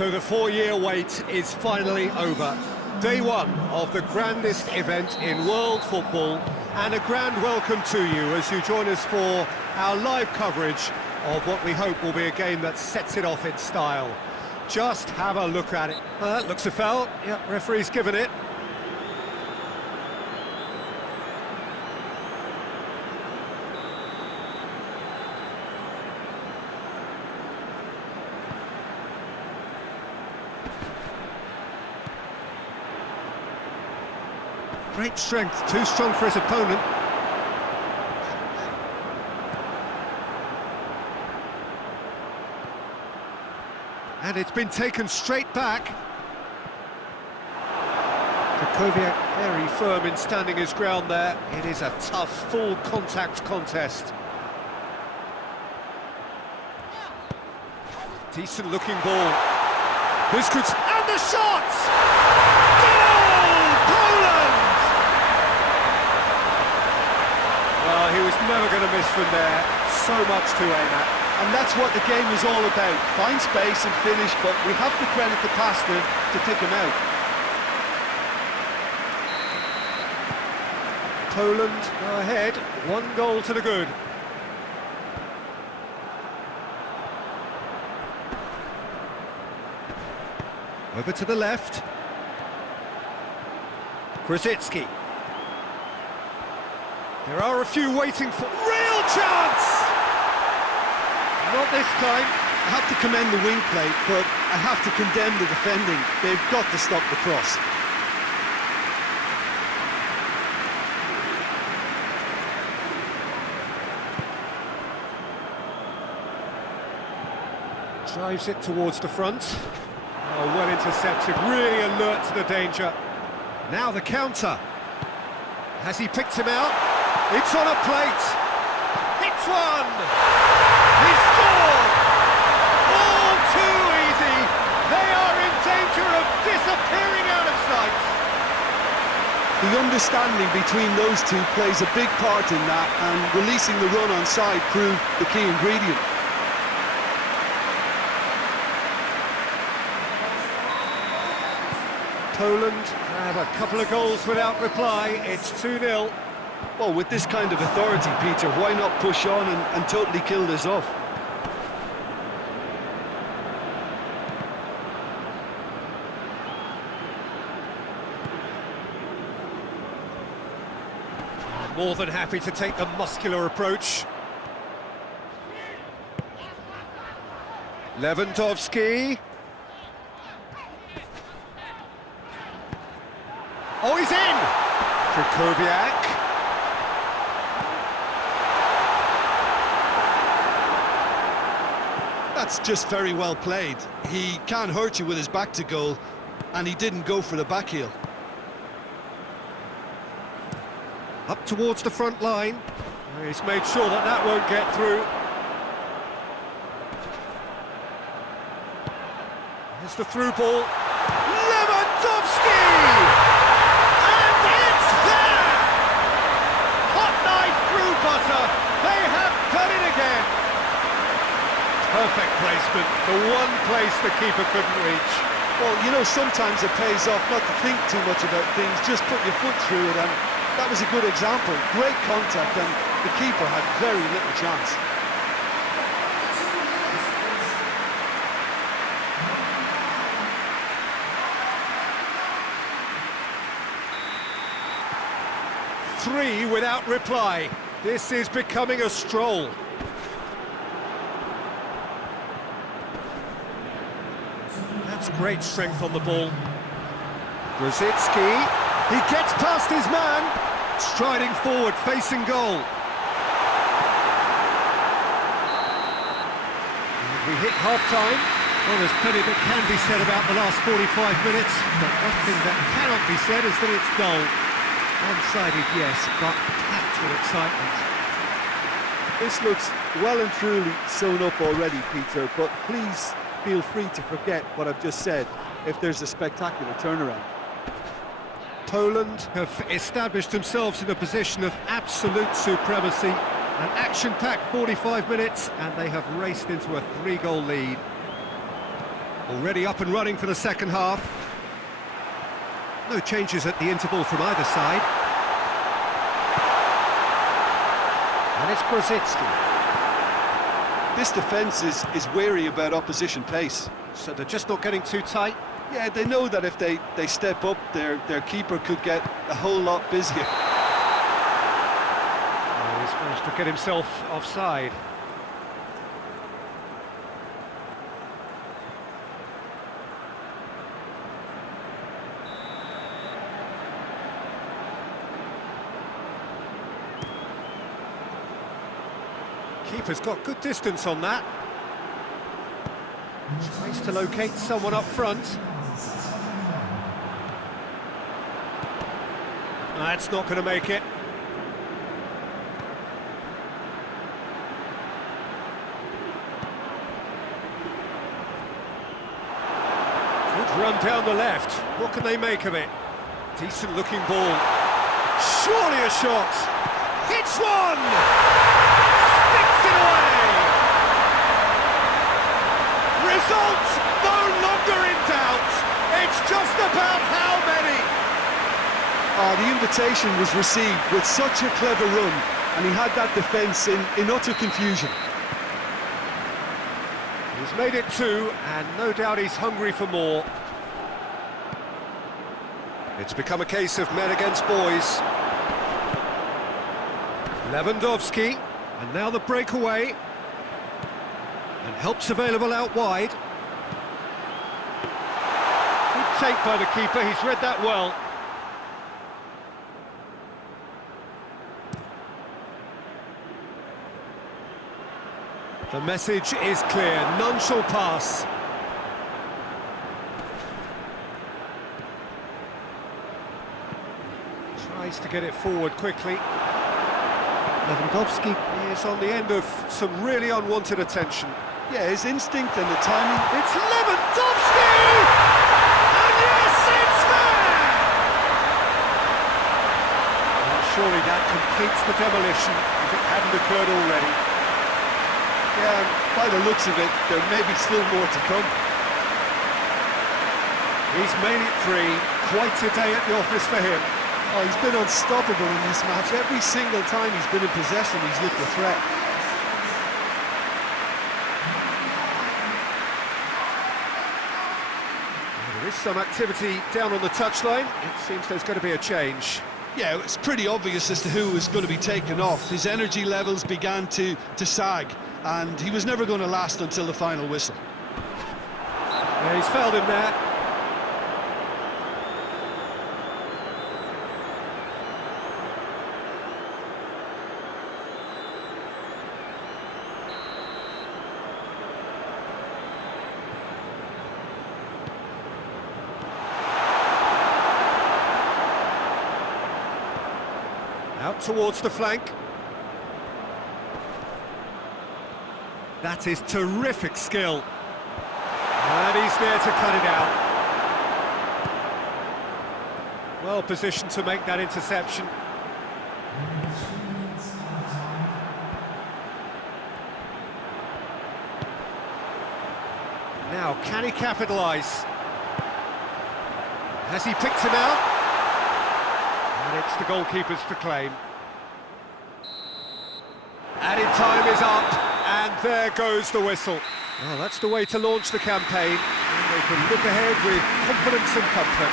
So the 4-year wait is finally over. Day one of the grandest event in world football, and a grand welcome to you as you join us for our live coverage of what we hope will be a game that sets it off in style. Just have a look at it. Looks a foul. Yeah, referee's given it. Great strength, too strong for his opponent. And it's been taken straight back. Krakowiak very firm in standing his ground there. It is a tough, full contact contest. Decent looking ball. And the shot! Goal! Poland! Well, he was never going to miss from there. So much to aim at. And that's what the game is all about. Find space and finish, but we have to credit the passer to pick him out. Poland go ahead, 1 goal to the good. Over to the left. Krasicki. There are a few waiting for... Real chance! Not this time. I have to commend the wing play, but I have to condemn the defending. They've got to stop the cross. Drives it towards the front. Oh, well intercepted, really alert to the danger. Now the counter. Has he picked him out? It's on a plate. Hits one! He scored! All too easy. They are in danger of disappearing out of sight. The understanding between those two plays a big part in that, and releasing the run on side proved the key ingredient. Poland have a couple of goals without reply. It's 2-0. Well, with this kind of authority, Peter, why not push on and totally kill this off? More than happy to take the muscular approach. Lewandowski. Oh, he's in! Krakowiak. That's just very well played. He can't hurt you with his back to goal, and he didn't go for the back heel. Up towards the front line. He's made sure that that won't get through. Here's the through ball. Lewandowski! And it's there! Hot knife through butter. They have done it again. Perfect placement. The one place the keeper couldn't reach. Well, you know, sometimes it pays off not to think too much about things, just put your foot through it, and that was a good example. Great contact, and the keeper had very little chance. Three without reply. This is becoming a stroll. That's great strength on the ball. Krasicki, he gets past his man, striding forward, facing goal. And we hit half-time. Well, there's plenty that can be said about the last 45 minutes, but one thing that cannot be said is that it's dull. One-sided, yes, but packed with excitement. This looks well and truly sewn up already, Peter, but please feel free to forget what I've just said if there's a spectacular turnaround. Poland have established themselves in a position of absolute supremacy. An action-packed 45 minutes, and they have raced into a 3-goal lead. Already up and running for the second half. No changes at the interval from either side. And it's Grosicki. This defence is wary about opposition pace. So they're just not getting too tight. Yeah, they know that if they step up, their keeper could get a whole lot busier. Oh, he's managed to get himself offside. Keeper's got good distance on that. Tries to locate someone up front. That's not going to make it. Good run down the left. What can they make of it? Decent looking ball. Surely a shot. Hits one! Sticks it away! Result no longer in doubt. It's just about how many. The invitation was received with such a clever run, and he had that defence in utter confusion. He's made it two, and no doubt he's hungry for more. It's become a case of men against boys. Lewandowski, and now the breakaway. And help's available out wide. Good take by the keeper, he's read that well. The message is clear, none shall pass. Tries to get it forward quickly. Lewandowski is on the end of some really unwanted attention. Yeah, his instinct and the timing. It's Lewandowski! And yes, it's there! Well, surely that completes the demolition if it hadn't occurred already. Yeah, by the looks of it, there may be still more to come. He's made it three. Quite a day at the office for him. Oh, he's been unstoppable in this match. Every single time he's been in possession, he's looked a threat. There is some activity down on the touchline. It seems there's going to be a change. Yeah, it's pretty obvious as to who was going to be taken off. His energy levels began to sag, and he was never going to last until the final whistle. Yeah, he's fouled him there. Out towards the flank. That is terrific skill. And he's there to cut it out. Well positioned to make that interception. Now, can he capitalise? Has he picked him out? And it's the goalkeeper's to claim. Added time is up, and there goes the whistle. Well, that's the way to launch the campaign, and they can look ahead with confidence and comfort.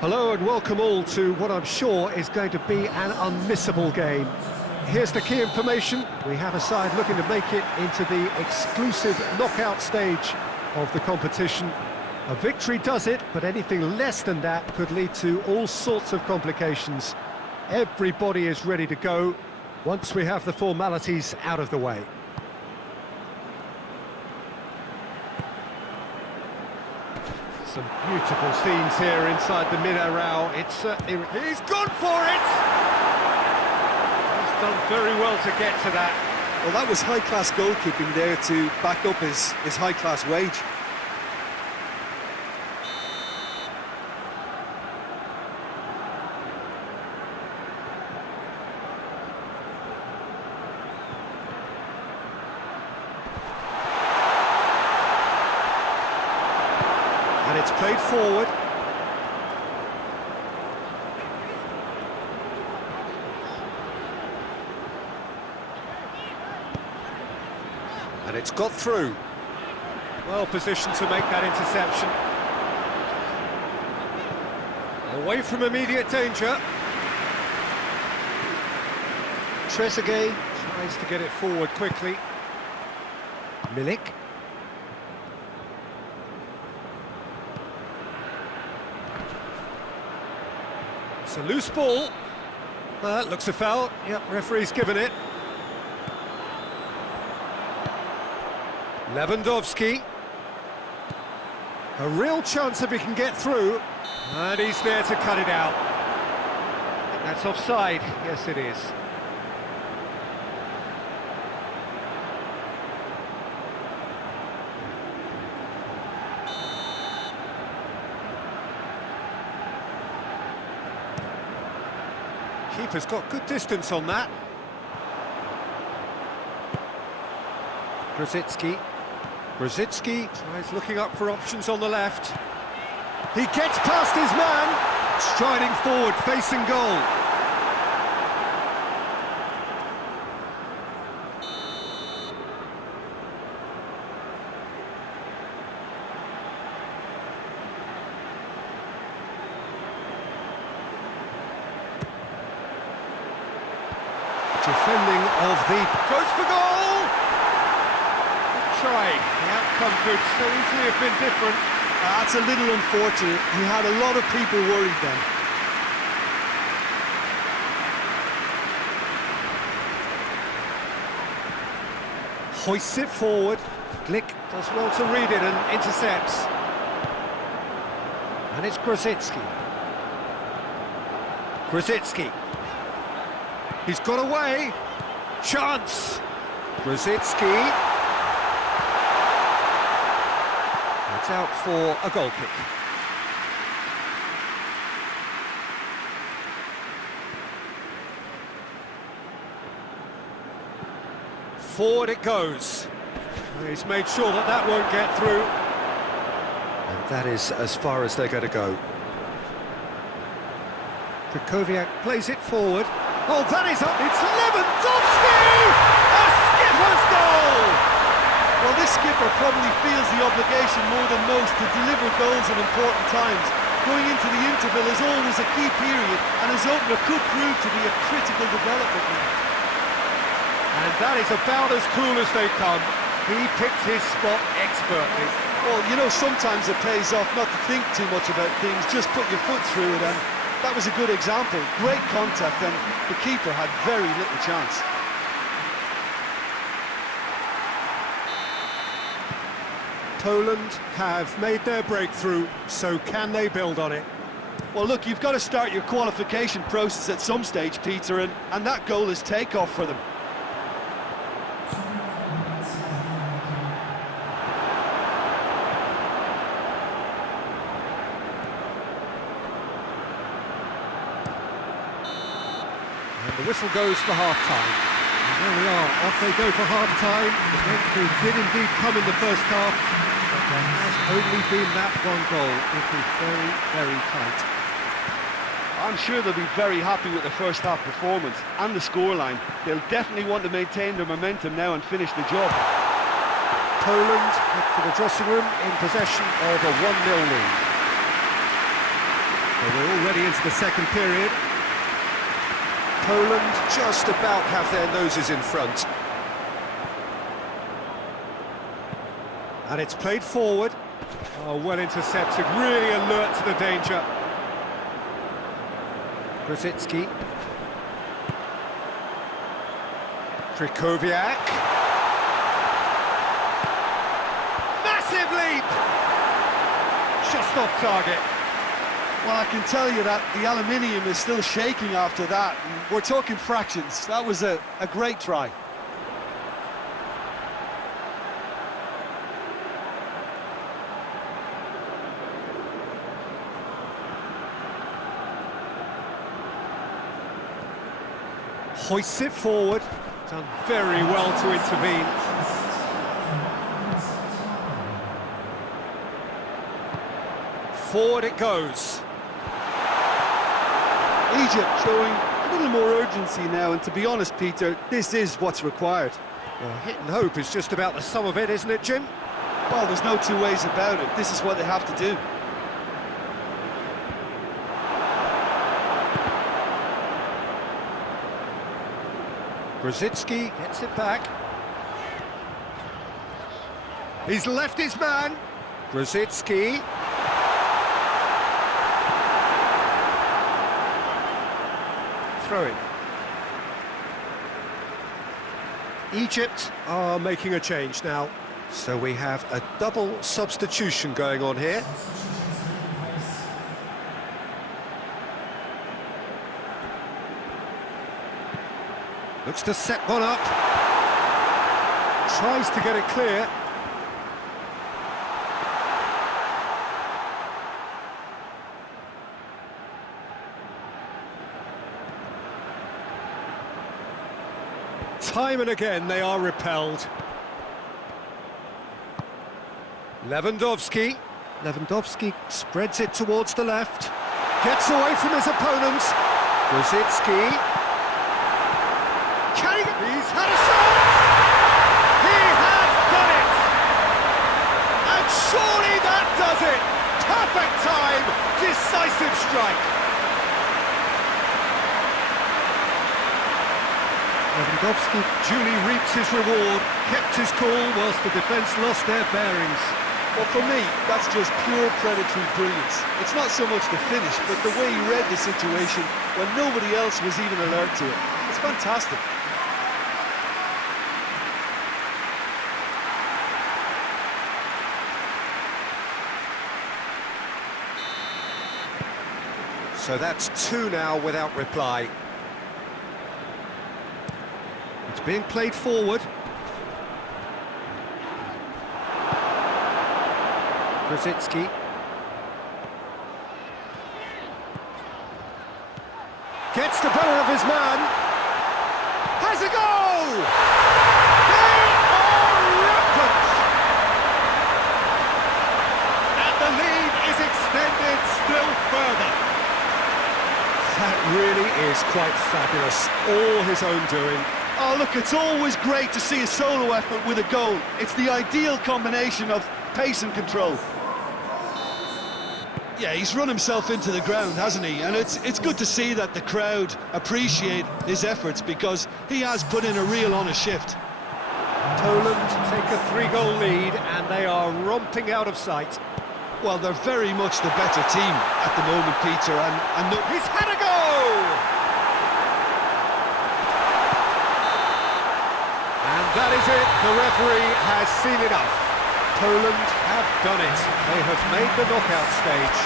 Hello and welcome all to what I'm sure is going to be an unmissable game. Here's the key information. We have a side looking to make it into the exclusive knockout stage of the competition. A victory does it, but anything less than that could lead to all sorts of complications. Everybody is ready to go once we have the formalities out of the way. Some beautiful scenes here inside the mid-air row. It's certainly... He's gone for it! He's done very well to get to that. Well, that was high-class goalkeeping there to back up his high-class wage. And it's played forward. And it's got through. Well positioned to make that interception. Away from immediate danger. Trezeguet tries to get it forward quickly. Milik. It's a loose ball. That looks a foul. Yep, referee's given it. Lewandowski. A real chance if he can get through. And he's there to cut it out. I think that's offside. Yes, it is. Keeper's got good distance on that. Grosicki tries looking up for options on the left. He gets past his man, striding forward, facing goal. Defending of the... goes for goal! Good try. The outcome could so easily have been different. That's a little unfortunate. He had a lot of people worried then. Hoists it forward. Glick does well to read it and intercepts. And it's Grosicki. He's got away. Chance. Grosicki. It's out for a goal kick. Forward it goes. He's made sure that that won't get through. And that is as far as they're going to go. Krychowiak plays it forward. Oh, that is up. It's Lewandowski! A skipper's goal! Well, this skipper probably feels the obligation more than most to deliver goals in important times. Going into the interval is always a key period, and his opener could prove to be a critical development now. And that is about as cool as they come. He picked his spot expertly. Well, you know, sometimes it pays off not to think too much about things, just put your foot through it, and that was a good example. Great contact, and the keeper had very little chance. Poland have made their breakthrough, so can they build on it? Well, look, you've got to start your qualification process at some stage, Peter, and that goal is takeoff for them. And the whistle goes for half-time. And there we are, off they go for half-time. The breakthrough did indeed come in the first half, but there has only been that one goal. It was very, very tight. I'm sure they'll be very happy with the first half performance and the scoreline. They'll definitely want to maintain their momentum now and finish the job. Poland head for the dressing room in possession of a 1-0 lead. So we're already into the second period. Poland just about have their noses in front. And it's played forward. Oh, well intercepted, really alert to the danger. Grosicki. Krychowiak. Massive leap! just off target. Well, I can tell you that the aluminium is still shaking after that. And we're talking fractions. That was a great try. Hoists it forward. Done very well to intervene. Forward it goes. Egypt showing a little more urgency now, and to be honest, Peter, this is what's required. Well, hit and hope is just about the sum of it, isn't it, Jim? Well, there's no two ways about it. This is what they have to do. Grosicki gets it back. He's left his man. Grosicki. Throw it. Egypt are making a change now. So we have a double substitution going on here. Looks to set one up. Tries to get it clear. Time and again they are repelled. Lewandowski. Lewandowski spreads it towards the left. Gets away from his opponents. Grosicki. He's had a shot! He has done it! And surely that does it! Perfect time, decisive strike! Lewandowski duly reaps his reward, kept his cool whilst the defence lost their bearings. Well, for me, that's just pure predatory brilliance. It's not so much the finish, but the way he read the situation when nobody else was even alert to it. It's fantastic. So that's two now without reply. It's being played forward. Grosicki. Gets the better of his man. Has a goal! They are rampant! And the lead is extended still further. That really is quite fabulous. All his own doing. Oh, look, it's always great to see a solo effort with a goal. It's the ideal combination of pace and control. Yeah, he's run himself into the ground, hasn't he? And it's good to see that the crowd appreciate his efforts, because he has put in a real honest shift. Poland take a 3-goal lead and they are romping out of sight. Well, they're very much the better team at the moment, Peter, and he's had a go! And that is it, the referee has seen enough. Poland have done it, they have made the knockout stage.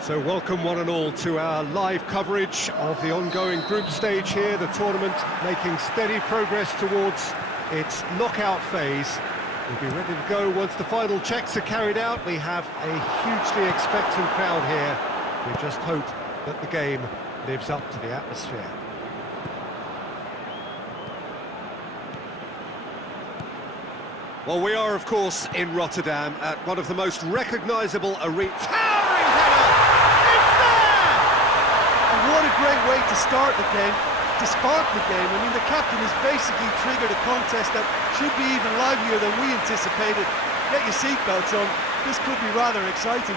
So welcome one and all to our live coverage of the ongoing group stage here, the tournament making steady progress towards its knockout phase. We'll be ready to go once the final checks are carried out. We have a hugely expectant crowd here. We just hope that the game lives up to the atmosphere. Well, we are, of course, in Rotterdam at one of the most recognisable arenas. What a great way to start the game. to spark the game. I mean, the captain has basically triggered a contest that should be even livelier than we anticipated. Get your seatbelts on, this could be rather exciting.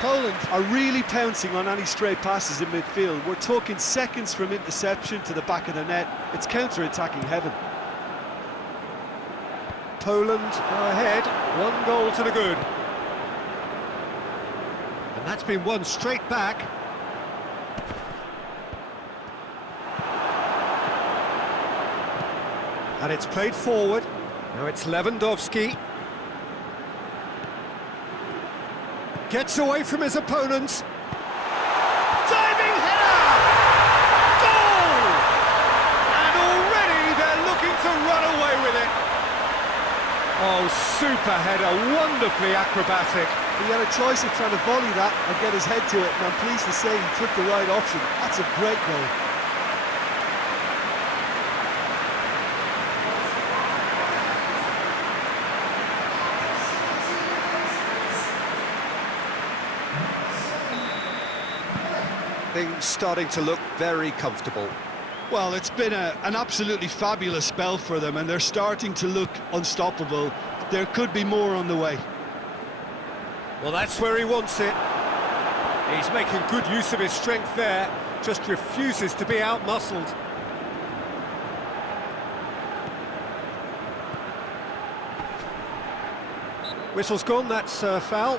Poland are really pouncing on any stray passes in midfield. We're talking seconds from interception to the back of the net. It's counter-attacking heaven. Poland go ahead, 1 goal to the good. And that's been won straight back. And it's played forward. Now it's Lewandowski. Gets away from his opponents. Diving header! Goal! And already they're looking to run away with it. Oh, super header, wonderfully acrobatic. He had a choice of trying to volley that or get his head to it, and I'm pleased to say he took the right option. That's a great goal. Things starting to look very comfortable. Well, it's been an absolutely fabulous spell for them, and they're starting to look unstoppable. There could be more on the way. Well, that's where he wants it. He's making good use of his strength there, just refuses to be out-muscled. Whistle's gone, that's a foul.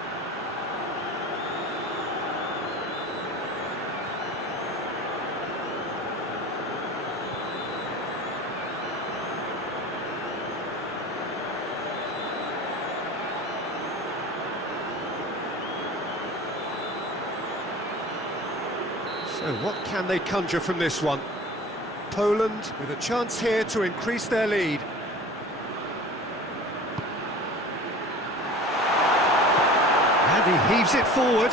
So what can they conjure from this one? Poland with a chance here to increase their lead. And he heaves it forward.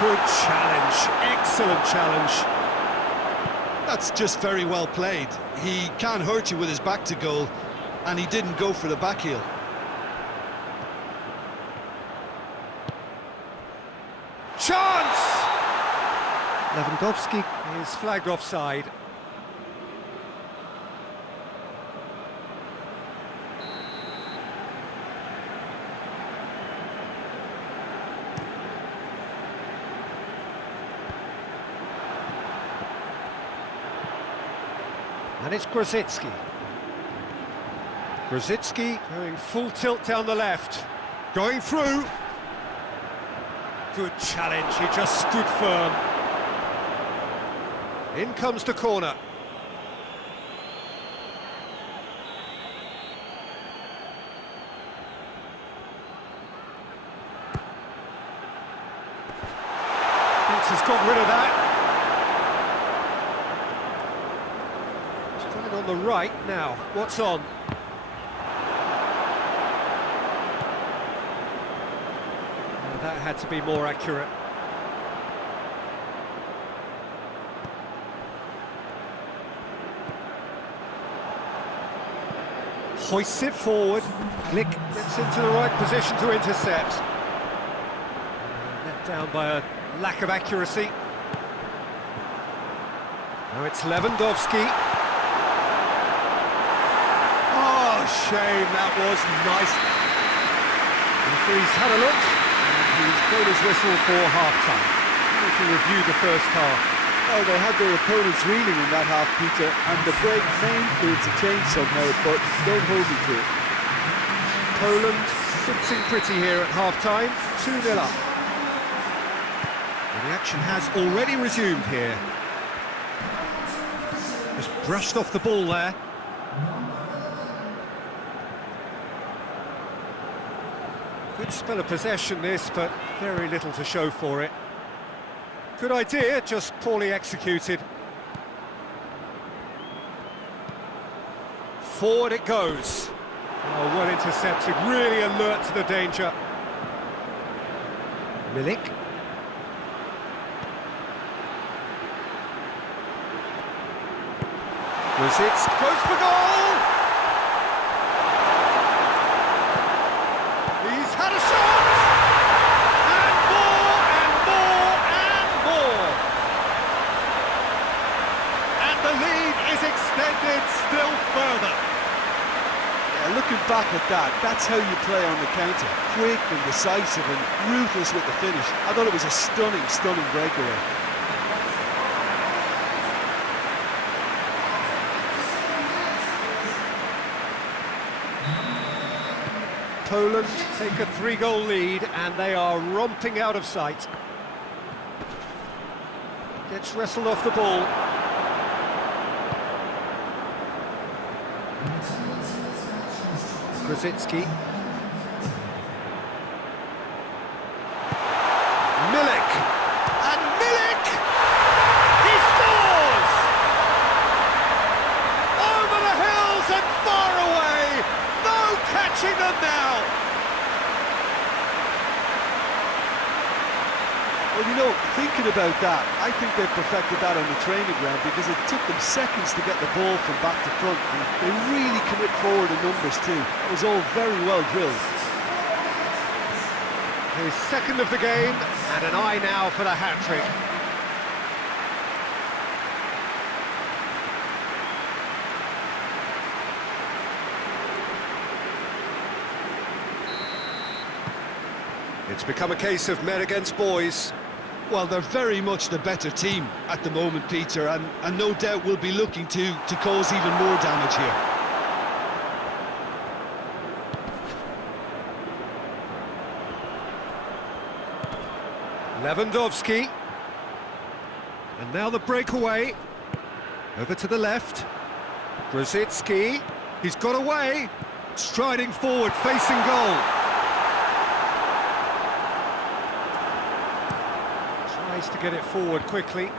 Good challenge, excellent challenge. That's just very well played. He can't hurt you with his back to goal, and he didn't go for the back heel. Chance! Lewandowski is flagged offside. And it's Grosicki. Grosicki going full tilt down the left. Going through. Good challenge, he just stood firm. In comes the corner. Fence has got rid of that. He's coming on the right now. What's on? That had to be more accurate. Hoists it forward. Glick gets into the right position to intercept. Let down by a lack of accuracy. Now it's Lewandowski. Oh, shame, that was nice. He's had a look. He's blown his whistle for half-time. We can review the first half. Oh, they had their opponents reeling in that half, Peter, and the break may influence a change somehow, but don't hold me to it. Poland looking pretty here at half-time, 2-0 up. And the action has already resumed here. Just brushed off the ball there. Good spell of possession this, but very little to show for it. Good idea, just poorly executed. Forward it goes. Oh, well intercepted, really alert to the danger. Milik. Grosicki goes for goal! He's had a shot! And more, and more, and more! the lead is extended still further. Yeah, looking back at that, that's how you play on the counter. Quick and decisive and ruthless with the finish. I thought it was a stunning, stunning breakaway. Poland take a 3-goal lead and they are romping out of sight. Gets wrestled off the ball. Krasicki. Milik! And Milik! He scores! Over the hills and far away! No catching them now! Well, you know, thinking about that, I think they perfected that on the training ground because it took them seconds to get the ball from back to front, and they really commit forward in numbers too. It was all very well drilled. His second of the game, and an eye now for the hat-trick. It's become a case of men against boys. Well, they're very much the better team at the moment, Peter, and no doubt will be looking to cause even more damage here. Lewandowski. And now the breakaway. Over to the left. Krasicki. He's got away. Striding forward, facing goal. Tries to get it forward quickly.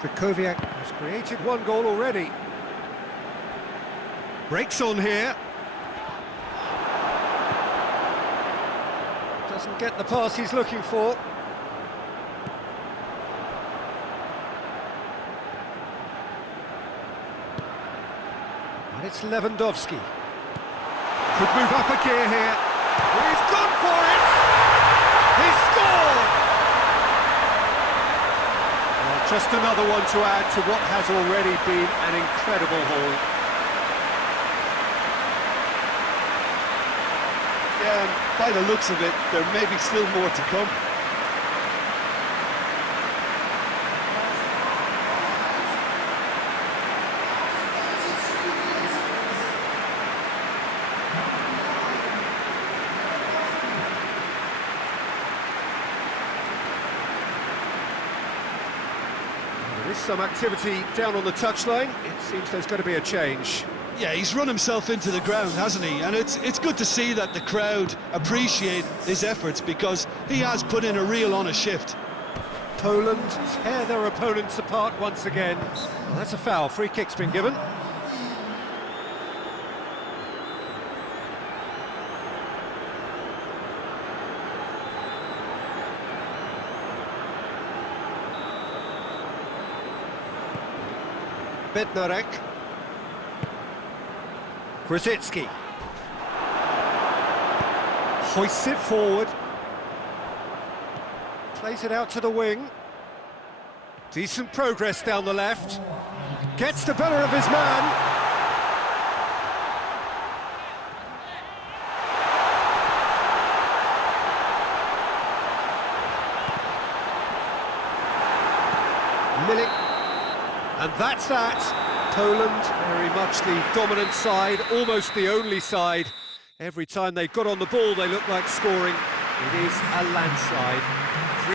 Krychowiak has created 1 goal already. Breaks on here. Doesn't get the pass he's looking for. And it's Lewandowski. Could move up a gear here. He's gone for it! He scored! Well, just another one to add to what has already been an incredible haul. Yeah, and by the looks of it, there may be still more to come. There is some activity down on the touchline. It seems there's going to be a change. Yeah, he's run himself into the ground, hasn't he? And it's good to see that the crowd appreciate his efforts because he has put in a real honest shift. Poland tear their opponents apart once again. Well, that's a foul. Free kick's been given. Bednarek. Krasicki. Hoists it forward. Plays it out to the wing. Decent progress down the left. Gets the better of his man. Milik. And that's that. Poland, very much the dominant side, almost the only side. Every time they got on the ball, they looked like scoring. It is a landslide.